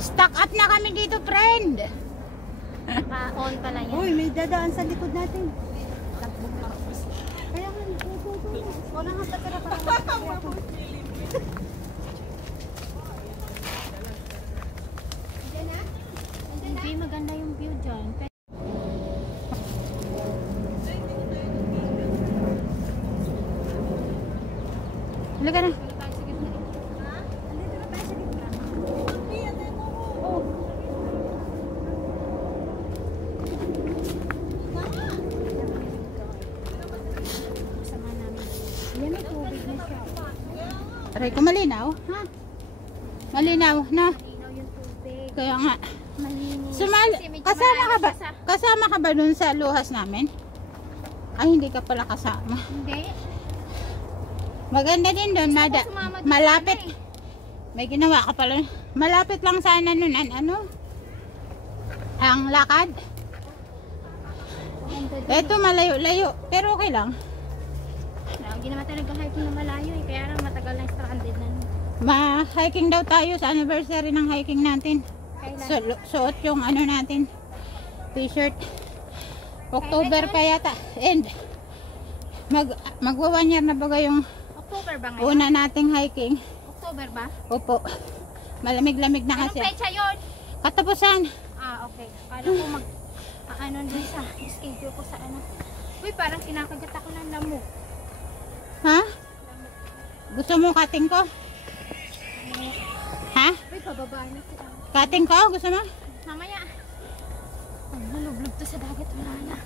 Stock up na kami dito, friend. On pala yan. Uy, may dadaan sa likod natin. Kaya nga, wala nga patira para hindi maganda yung view dyan. Halika na. Aray ko, malinaw, ha? Malinaw, na? Malinaw yung tubig. Kaya nga. Malinis. Kasama ka ba dun sa luhas namin? Ay, hindi ka pala kasama. Hindi. Maganda din dun, malapit. May ginawa ka pala. Malapit lang sana nun, ano? Ang lakad. Eto, malayo-layo. Pero okay lang. Hindi naman tayo nag-hiking na malayo eh. Kaya lang matagal na stranded na. Ma-hiking daw tayo sa anniversary ng hiking natin. Suot yung ano natin, t-shirt. October pa yata. And magwa 1 year na baga yung October ba ngayon? una nating hiking. October ba? Opo. Malamig-lamig na kasi. Anong pecha yun? Katapusan. Ah, okay. Kala ko ano din sa schedule ko sa ano. Uy, parang kinakagat ako ng lamok. Ha? Gusto mo cutting ko? Ha? Uy, pababa na sila. Cutting ko? Gusto mo? Mamaya. Ang nalublob to sa dagat. Wala na.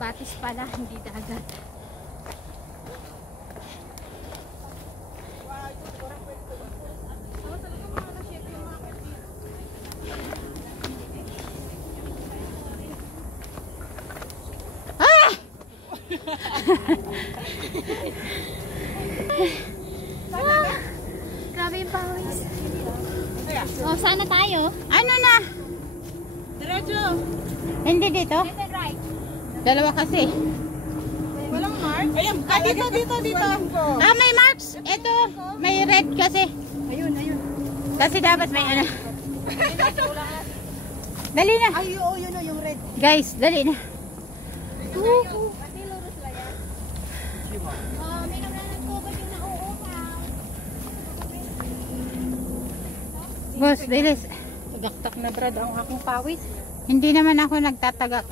Batis pala, hindi dagat. Grabe yung pawis. Oh, sana tayo? Ano na? Diretso. Hindi dito? Left and right. Dalawa kasi. Walang mark? Ayun, dito. Ah, may marks. Ito, may red kasi. Ayun. Kasi dapat may ano. Dali na. Ay, oo, yun o, yung red. Guys, dali na. Oh, may namlalang tubig yung nauupaw. Boss, bilis. Tagaktak na brad ang aking pawis. Hindi naman ako nagtatagak.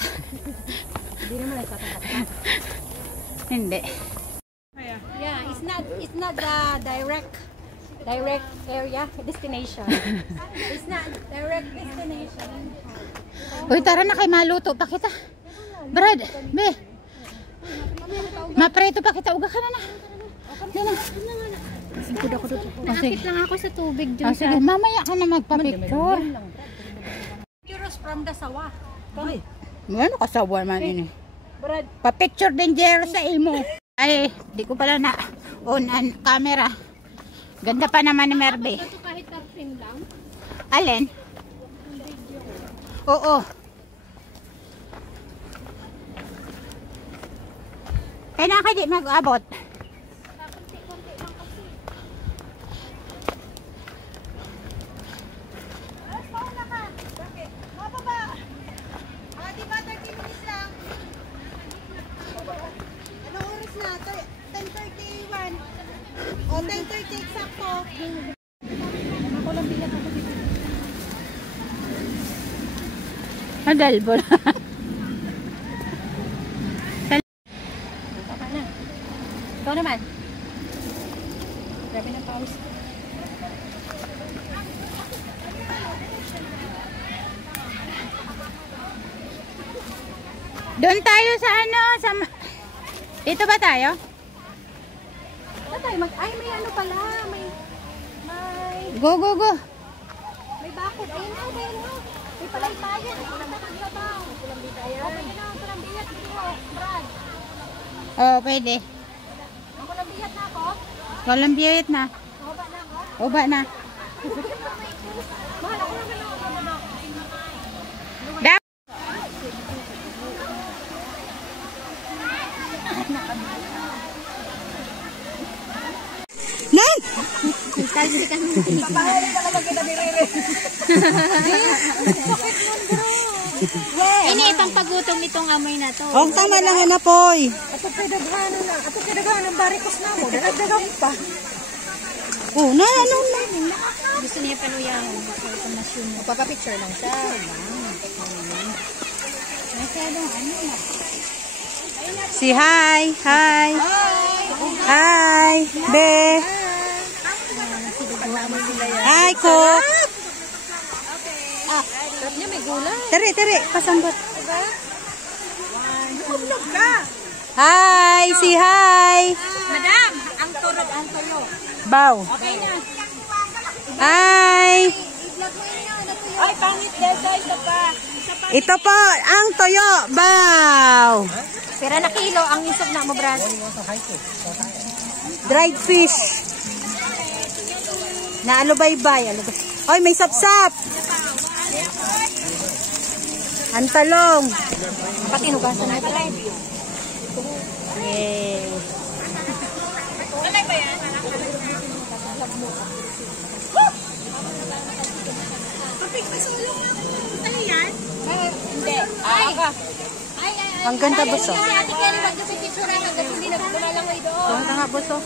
Hindi naman nagtatagak. Hindi. Yeah, it's not the direct area destination. It's not direct destination. Uy, tara na kay maluto pa kita. Brad, be. Mapreto pa kita. Uga ka na na. Dali na. Singkod ako doon. Naakit lang ako sa tubig dun. Ah, sige, mamaya ka na magpa-picture. Pictures from the sawa. Ay, Ano kasawa man ini? Brad. Pa-picture din Jero sa imo. Ay, di ko pala na on ang camera. Ganda pa naman ni Merve. Ito kahit top-trim lang. Alin? Oo. Kaya ka di mag-abot. Konti-konti lang kasi. Pauna ka. Bakit? Mababa. Di ba 30 minutes lang? Anong oras na? 10:31. O, 10:30 eksakto. Ako lang bigat ako dito. Nadalbo na. Tama na. Ikaw naman. Grabe ng pawis. Doon tayo sa ano, sa... Dito ba tayo? Ay, may ano pala. May Go, go, go. may bakod. Ayun na, ayun na. May palaypayan. Ako na mataglabaw. Pulang bitayan. Okay na, pulang biyat. Brad. Oh, pwede. Ang pulang biyat na ako. Walang biyayat na. Mababa na ako. Uba na. Mahal ako naman ako. Da- Talsi ka nung tinig. Papahuli ka naman kita dirire. Ini, pampagutom itong amoy na to. Oh, tama lang na, Poy. Ato pinaghanan na. Ato pinaghanan barikos na mo. Dalagdagan pa. Oh, na. Gusto niya panuyahan. Magpapapicture lang siya. Masyadong ano na. Si hi. Hi. Hi. Be. Hi, Cook. Sarap niya, may gulay. Tari. Pasambot. Hi. Si hi. Madam, ang turog, ang tuyo. Bow. Okay na. Hi. Ay, pangit desa, isa pa. Ito po, ang toyo. Bow. Pera na kilo, ang isog na mo, Brad. Dried fish. Na alubaybay. Oy, may sapsap. Ang talong. Pati nugasan na ito. Yay. Alay ba yan? Ano yan? Hindi. Ang ganda buso. Si Ate Kelly magpipicture hanggang hindi na lumalangoy doon. Doon ka nga buso.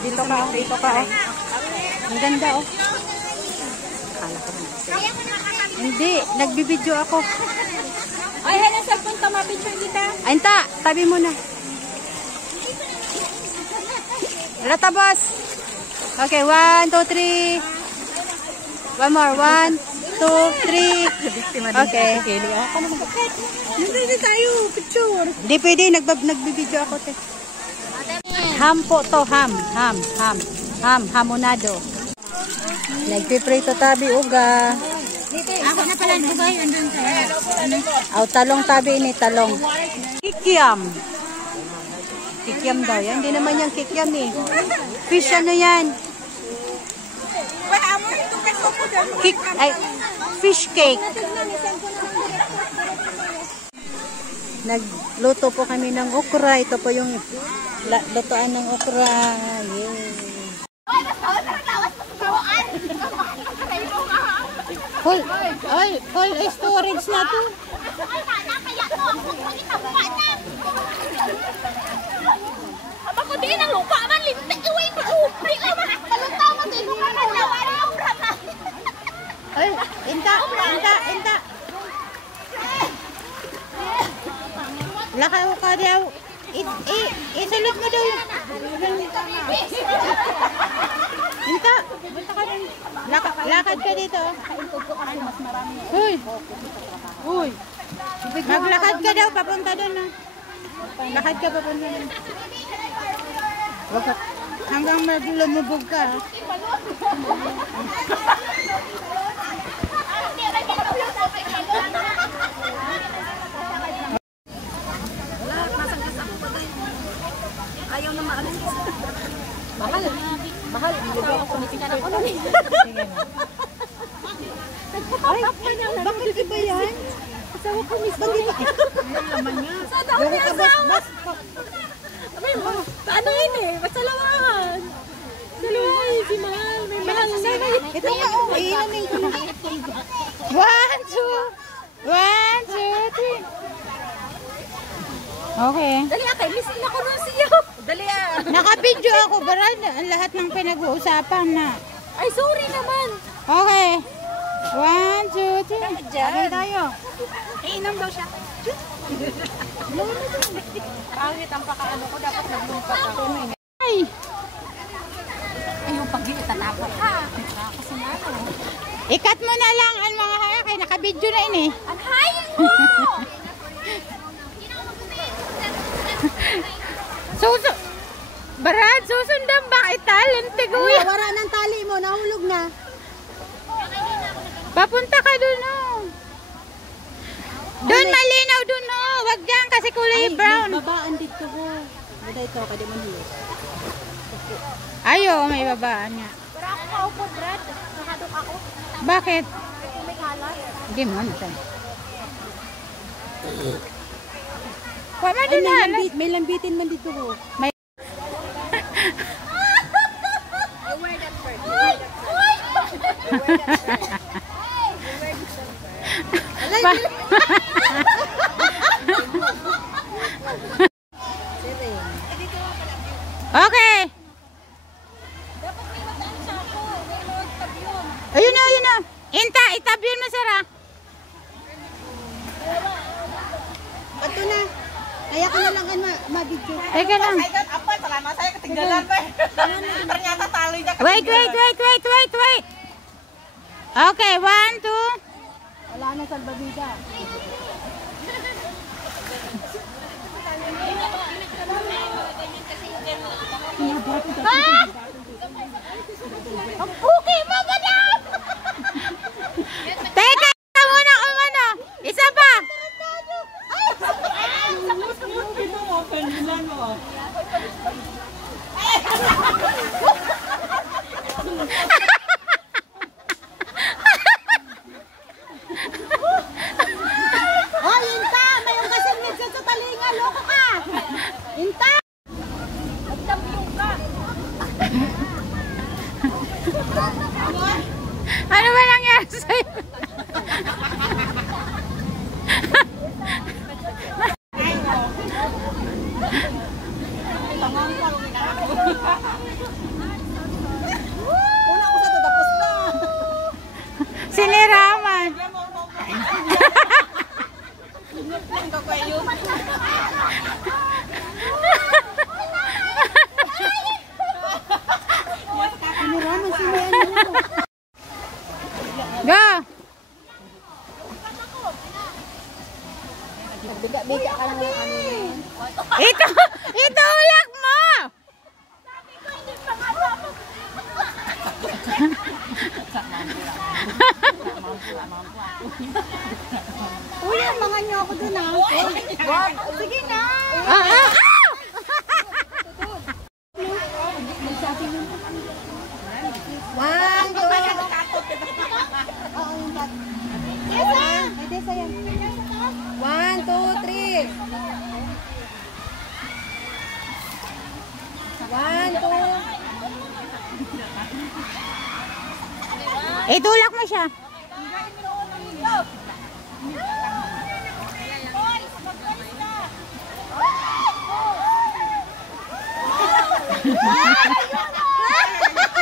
Dito ka. Oh. Ang ganda oh. Hindi, nagbibideo ako. Ay, hanang cellphone to, mapicture kita. Ay, ta, tabi mo na. Lata, boss. Okay, 1, 2, 3. One more, 1, 2, 3. Okay. Hindi tayo, picture. Hindi pwede, nagbibideo ako, te. Ham po to, ham. Hamonado. Nagpiprito tabi, uga. Ako na pala bugay, andun sa Aw, talong tabi ini, talong. Kikiam. Kikiam daw yan. Hindi naman yung kikiam eh. Fish ano yan? Fish cake. Nagluto po kami ng okra. Ito po yung lutoan ng okra. Yay. Full storage na to. Ako din ang lupa man lintik iway pa upri balunta mo din lupa na lawari ang brama. Ay, inta. Lakaw ka daw. Isulot mo daw. Inta, punta ka rin. Lakad ka dito. Uy. Maglakad ka daw, papunta doon. Lakad ka papunta doon. Hanggang lumubog ka. Ayaw na maalis. Mahal. Hindi ako kumikitan ako nun. Ay, bakit iba yan? Asawa ko miss ko. Sa daw niya asawa. Ano yun eh? Masalawahan. Salawahan si Mahal. May mahal na sana. Ito nga, oh. Iinamin ko na. 1, 2, 3. Okay. Dali ate, miss na ko nun siya. Dali ah. Naka-video ako, Brad. Ang lahat ng pinag-uusapan na. Ay, sorry naman. Okay. 1, 2, 3. Okay tayo. Iinom daw siya. Pangit ang pakaano ko. Dapat naglumpat ako. Ay. Ay, yung pag-itatapot ha. Kasi na ako. Ikat mo na lang ang mga hayakay. Naka-video na yun eh. Ang hayin mo! Brad, susundan ba italon? Tiguya. Wala ng tali mo, nahulog na. Papunta ka dun oh. Doon malinaw dun oh. Wag dyan kasi kulay brown. Babaan dito ko. Bada ito, kadi man hilo. Ayo, may babaan nga. Pero ako kaupo, Brad. Nakadok ako. Bakit? May kalas. Hindi mo ano saan. Huwag mo dun na. May lambitin man dito ko. May I wear that first. Okay. Ayun na, ayun na. Inta, itabyon mo, Sara. Ito na. Kaya ka na lang ma-video. Teka lang. Apa, selama saya ketinggalan, Pak. Ternyata talinya Wait. Okay, 1, 2. Wala na salbabida. Ah! Ang puki mo, madam! Teka, isa muna umano. Isa pa. Oh, Inta! Mayroon kasi nitsa sa talinga. Loko ka! Inta! Ano ba nangyari sa'yo? Una ko sa to, tapos na. Siniraman. Siniraman si Meno. Go! Biga-biga ka lang ng kanina. Ito ulak mo! Uy, mga niyo ako dun ah. Sige na. One, two. One, two, three. One, two. Itulak mo siya.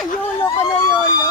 Yolo ka na, yolo.